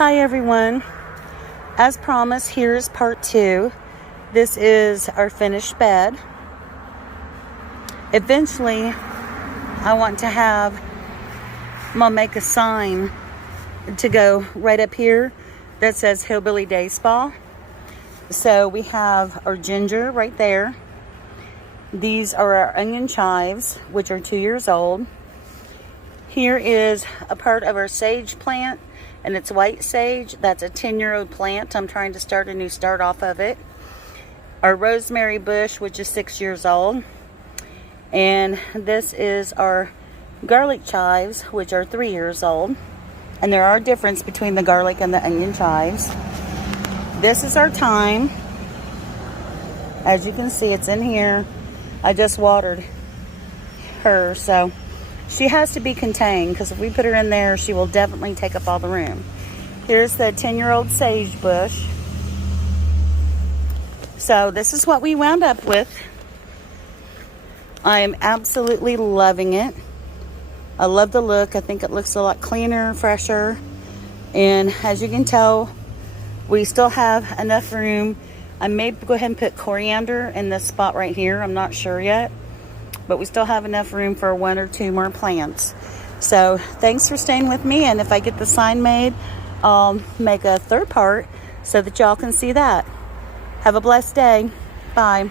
Hi everyone. As promised, here is part 2. This is our finished bed. Eventually, I'm gonna make a sign to go right up here that says Hillbilly Day Spa. So we have our ginger right there. These are our onion chives, which are 2 years old. Here is a part of our sage plant, and it's white sage. That's a 10-year-old plant. I'm trying to start a new start off of it. Our rosemary bush, which is 6 years old. And this is our garlic chives, which are 3 years old. And there are a difference between the garlic and the onion chives. This is our thyme. As you can see, it's in here. I just watered her, so she has to be contained, because if we put her in there, she will definitely take up all the room. Here's the 10-year-old sage bush. So this is what we wound up with. I am absolutely loving it. I love the look. I think it looks a lot cleaner, fresher. And as you can tell, we still have enough room. I may go ahead and put coriander in this spot right here. I'm not sure yet. But we still have enough room for 1 or 2 more plants. So thanks for staying with me. And if I get the sign made, I'll make a third part so that y'all can see that. Have a blessed day. Bye.